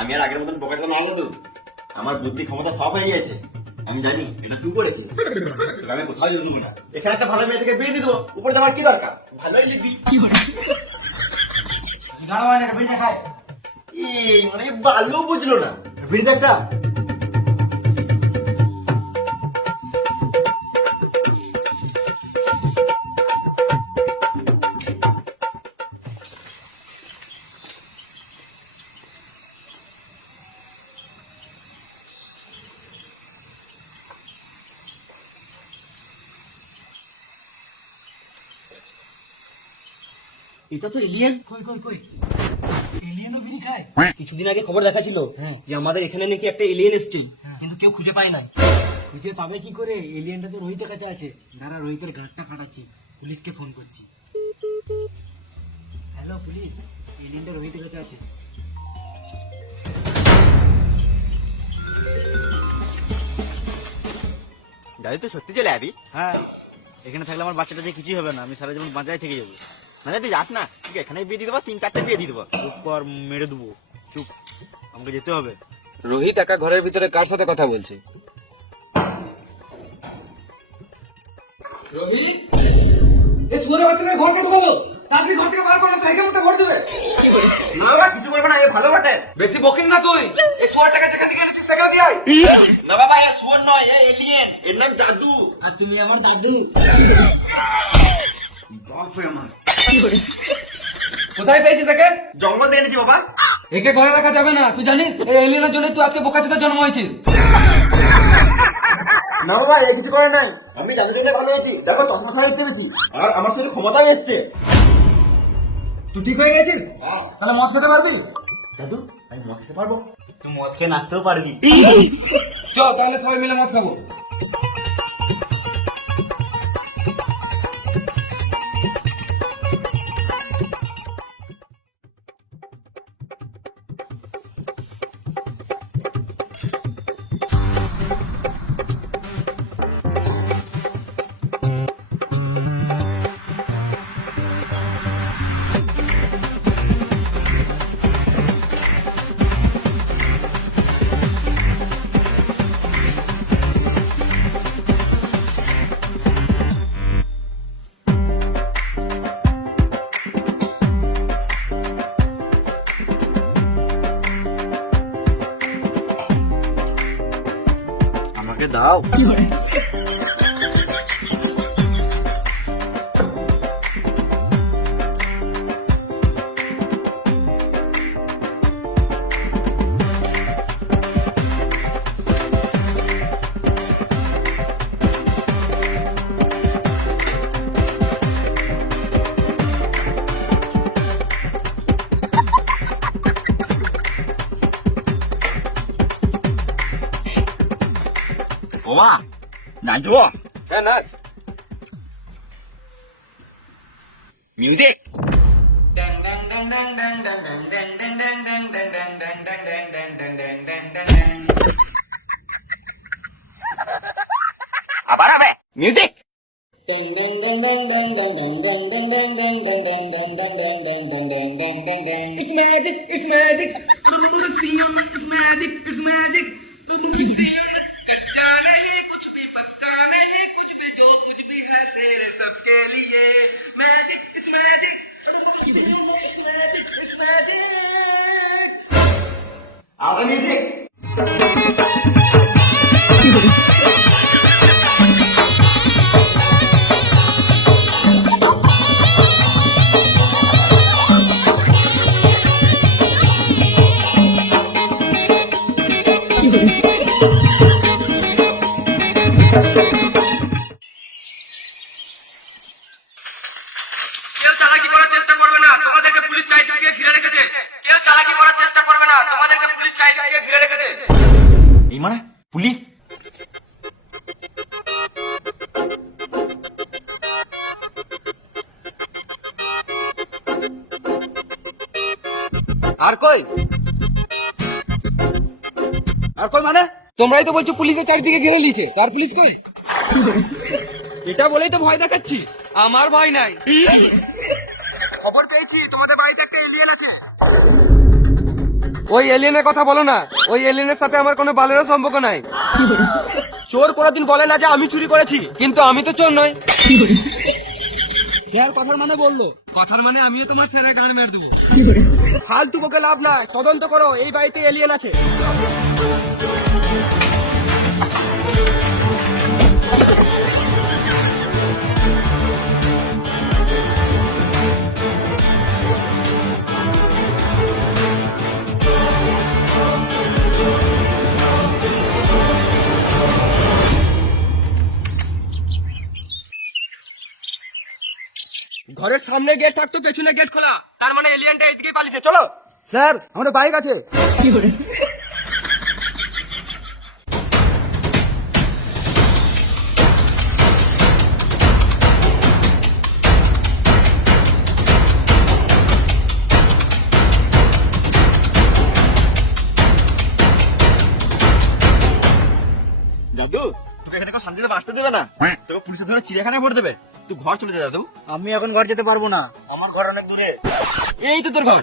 আমি আর আগের মতন পকেটে না আলাদা, আমার বুদ্ধি ক্ষমতা সব হয়ে গেছে। আমি জানি এটা তুই করেছিস। তোকে আমি কোথাও যেতে দেবো না। এখানে একটা ভালো মেয়ে থেকে বিয়ে দিয়ে দেবো, উপরে যাওয়ার কি দরকার? ভালোই লিখবি। এই মানে ভালো বুঝলো না, বিড়ি দে একটা। এটা তো এলিয়েন। কই কই কই, এলিয়েনও বিড়ি খায়? কিছুদিন আগে খবর দেখা ছিল যে আমাদের এখানে নাকি একটা এলিয়েন এসছে, কিন্তু কেউ খুঁজে পায় নাই। খুঁজে পাবে কি করে? এলিয়েনটা তো রোহিতের কাছে আছে। দাঁড়া, রোহিতের গাঁটটা কাটাচ্ছি, পুলিশকে ফোন করছি। হ্যালো পুলিশ, এলিয়েনটা রোহিতের কাছে আছে। দাদু তুই সত্যি চলে যাবি? হ্যাঁ, এখানে থাকলে আমার বাচ্চাটা যে কিছুই হবে না, আমি সারা জীবন বাঁচাই থেকে যাবো। মানে তুই যাস না, ঠিক এখানে বিয়ে দিয়ে দেবো, 3-4টা বিয়ে দিয়ে দেবো। চুপ কর, মেরে দেবো। চুপ, আমাকে যেতে হবে। রোহিত একা ঘরের ভিতরে কার সাথে কথা বলছে? রোহিত, এই সুরে বাচ্চাটা ঘর কেটে ঢোকালো, তাড়াতাড়ি ঘর থেকে বার করে না, এখানে মতো ভর দেবে। না কিছু করবে না, এ ভালো বটে। বেশি বকিস না তুই। এই সুয়ারটাকে যেখানে থেকে এনেছিস সেখানে দিয়ে আয়। না বাবা, এ শুয়োর নয়, এ এলিয়েন, এর নাম জাদু। আর তুমি আমার দাদু। বাপরে আমার, কোথায় পেয়েছিস একে? জঙ্গল থেকে এনেছি বাবা। একে ঘরে রাখা যাবে না, তুই জানিস এই এলিয়েনের জন্য তুই আজকে বোকাচোদা জন্ম হয়েছিস। না বাবা, এ কিছু করে নাই, আমি জাদু দেখলে ভালো হয়েছি। দেখো চশমা ছাড়া দেখতে পেয়েছি, আর আমার শরীরে ক্ষমতাও এসছে। তুই ঠিক হয়ে গেছিস? তাহলে মদ খেতে পারবি? জাদু আমি মদ খেতে পারবো? তুই মদ খেয়ে নাচতেও পারবি। চল তাহলে সবাই মিলে মদ খাবো। আমাকে দাও। ওমা নাচবো? হ্যাঁ নাচ। মিউজিক। আবার হবে music. It's magic, it's magic. It's magic, it's magic. कच्चा नहीं कुछ भी पक्का नहीं, कुछ भी जो कुछ भी है तेरे सबके लिए। Magic, it's magic. It's magic. আবার মিউজিক। কেউ চালাকি করার চেষ্টা করবে না, তোমাদেরকে পুলিশ চারিদিকে ঘিরে রেখেছে। কেউ চালাকি করার চেষ্টা করবে না, তোমাদেরকে পুলিশ চারিদিকে ঘিরে রেখেছে। এই মানে পুলিশ? আর কই? আর কই মানে? তোমরাই তো বলছো পুলিশের চারিদিকে ঘিরে নিয়েছে, তার পুলিশ কই? এটা বলেই তো ভয় দেখাচ্ছি। আমার ভয় নাই। খবর পেয়েছি তোমাদের বাড়িতে একটা এলিয়েন আছে। ওই এলিয়েনের কথা বলো না, ওই এলিয়েনের সাথে আমার কোনো বালেরও সম্পর্ক নাই। চোর কোনোদিন বলে না যে আমি চুরি করেছি। কিন্তু আমি তো চোর নই। স্যার কথার মানে বললো। কথার মানে আমিও তোমার স্যারের গান মেরে দেবো। ফালতু বকে লাভ নাই, তদন্ত করো, এই বাড়িতে এলিয়েন আছে। ঘরের সামনে গেট থাকতো, পেছনে গেট খোলা, তার মানে এলিয়েনটা এইদিকে পালিয়েছে। চলো স্যার, আমাদের বাইক আছে। দাদু তোকে এখানে কেউ শান্তিতে বাঁচতে দেবে না, তোকে পুলিশে ধরে চিড়িয়াখানায় ভরে দেবে। তুই ঘর চলে যা দাদু। আমি এখন ঘর যেতে পারবো না, আমার ঘর অনেক দূরে। এই তো তোর ঘর,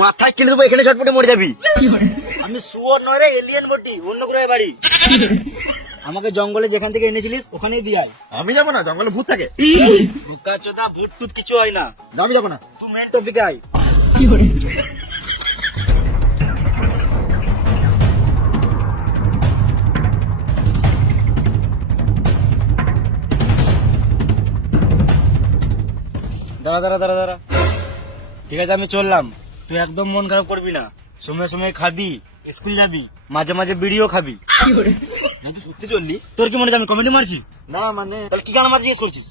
মাথায় কিনে দেবো, এখানে চটপটে মরে যাবি। আমি শুয়োর নয় রে, এলিয়েন বটি, অন্য গ্রহে বাড়ি। আমাকে জঙ্গলে যেখান থেকে এনেছিলিস ওখানেই দিয়ে আয়। আমি যাবো না, জঙ্গলে ভূত থাকে। বোকা চোদা, ভূত টুত কিছু হয় না। আমি যাবো না। তুই মেন টপিকে আয়। দাঁড়া দাঁড়া দাঁড়া দাঁড়া, ঠিক আছে আমি চললাম, তুই একদম মন খারাপ করবি না। সময় সময় খাবি, স্কুল যাবি, মাঝে মাঝে বিড়িও খাবি। তুই সত্যি চললি? তোর কি মনে হয় আমি কমেডি মারছি? না মানে তাহলে কি গান মার জিজ্ঞেস করছিস?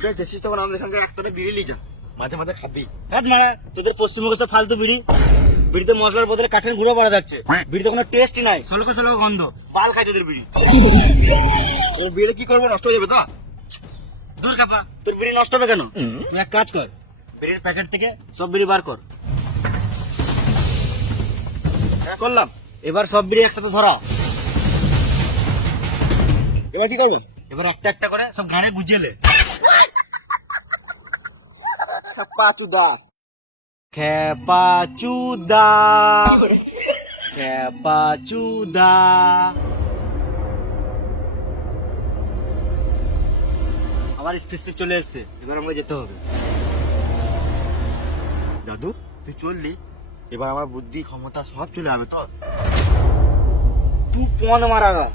তুই চেষ্টিস তখন আমাদের এখানকার একটানে বিড়ি লি যা, মাঝে মাঝে খাবি। হ্যাঁ না, তোদের পশ্চিমবঙ্গে সব ফালতু বিড়ি। বিড়িতে মশলার বদলে কাঠের গুঁড়ো পড়া যাচ্ছে। বিড়িতে কোনো টেস্টই নাই, সলকো সলকো গন্ধ, বাল খাই তোদের বিড়ি। ও বিড়ি কি করবো, নষ্ট হয়ে যাবে তো। দূর কাপা, তোর বিড়ি নষ্ট হবে কেন? তুই এক কাজ কর, বিড়ির প্যাকেট থেকে সব বিড়ি বার কর। হ্যাঁ করলাম। এবার সব বিড়ি একসাথে ধরা। এবার কি করবে? এবার একটা একটা করে সব ঘাড়ে গুজিয়ে লে। পাচুদা খেপা চুদা, খেপা চুদা। আমার স্পেসিফিক চলে এসছে, এবার আমাকে যেতে হবে। দাদু তুই চললি, এবার আমার বুদ্ধি ক্ষমতা সব চলে যাবে তোর। তুই পন মারাগা।